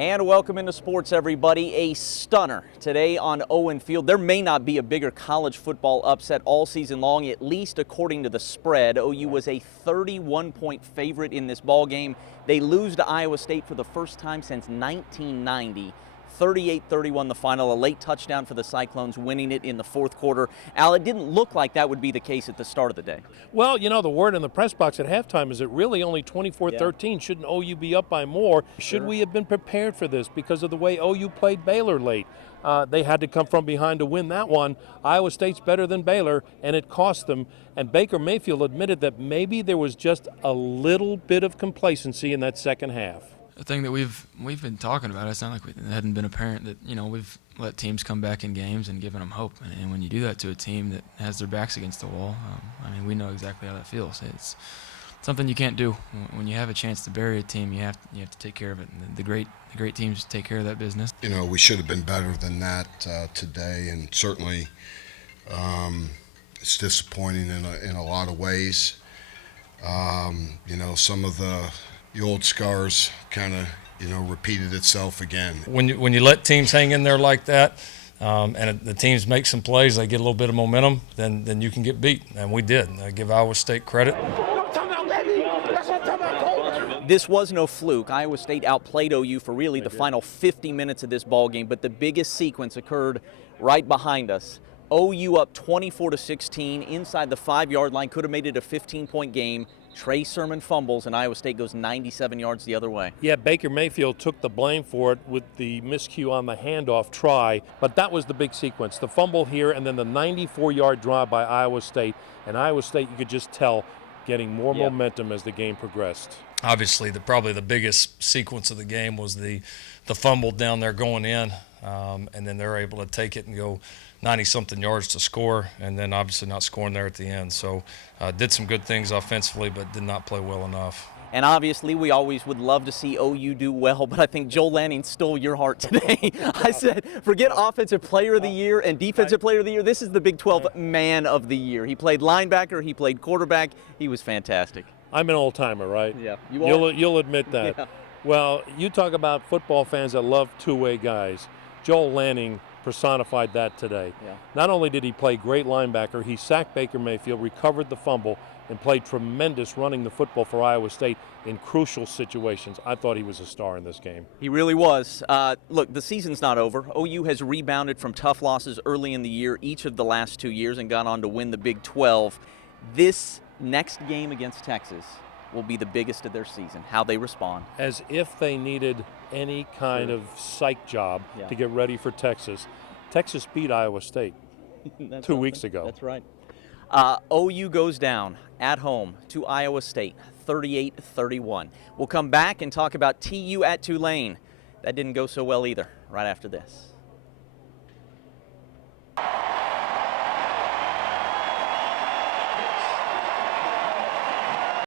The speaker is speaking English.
And welcome into sports, everybody. A stunner today on Owen Field. There may not be a bigger college football upset all season long, at least according to the spread. OU was a 31-point favorite in this ball game. They lose to Iowa State for the first time since 1990. 38-31 the final, a late touchdown for the Cyclones, winning it in the fourth quarter. Al, it didn't look like that would be the case at the start of the day. Well, you know, the word in the press box at halftime is it really only 24-13. Yeah. Shouldn't OU be up by more? Should we have been prepared for this because of the way OU played Baylor late? They had to come from behind to win that one. Iowa State's better than Baylor, and it cost them. And Baker Mayfield admitted that maybe there was just a little bit of complacency in that second half. The thing that we've been talking about, it's not like it hadn't been apparent that, you know, we've let teams come back in games and given them hope. And when you do that to a team that has their backs against the wall, I mean, we know exactly how that feels. It's something you can't do. When you have a chance to bury a team, you have to take care of it. And the great teams take care of that business. You know, we should have been better than that today, and certainly it's disappointing in a lot of ways. You know, some of the old scars kind of, you know, repeated itself again. When you let teams hang in there like that, and the teams make some plays, they get a little bit of momentum, then you can get beat, and we did. I give Iowa State credit. This was no fluke. Iowa State outplayed OU for really the final 50 minutes of this ball game, but the biggest sequence occurred right behind us. OU up 24-16 inside the 5-yard line, could have made it a 15-point game. Trey Sermon fumbles, and Iowa State goes 97 yards the other way. Yeah, Baker Mayfield took the blame for it with the miscue on the handoff try, but that was the big sequence. The fumble here and then the 94-yard drive by Iowa State. And Iowa State, you could just tell, getting more momentum as the game progressed. Obviously, probably the biggest sequence of the game was the fumble down there going in, and then they're able to take it and go 90-something yards to score, and then obviously not scoring there at the end. So did some good things offensively, but did not play well enough. And obviously, we always would love to see OU do well, but I think Joel Lanning stole your heart today. I said, forget Offensive Player of the Year and Defensive Player of the Year. This is the Big 12 Man of the Year. He played linebacker. He played quarterback. He was fantastic. I'm an old-timer, right? Yeah. You'll admit that. Yeah. Well, you talk about football fans that love two-way guys. Joel Lanning personified that today. Yeah. Not only did he play great linebacker, he sacked Baker Mayfield, recovered the fumble, and played tremendous running the football for Iowa State in crucial situations. I thought he was a star in this game. He really was. Look, the season's not over. OU has rebounded from tough losses early in the year, each of the last 2 years, and gone on to win the Big 12. This next game against Texas will be the biggest of their season, how they respond. As if they needed any kind of psych job to get ready for Texas. Texas beat Iowa State 2 weeks ago. That's right. OU goes down at home to Iowa State, 38-31. We'll come back and talk about TU at Tulane. That didn't go so well either, right after this.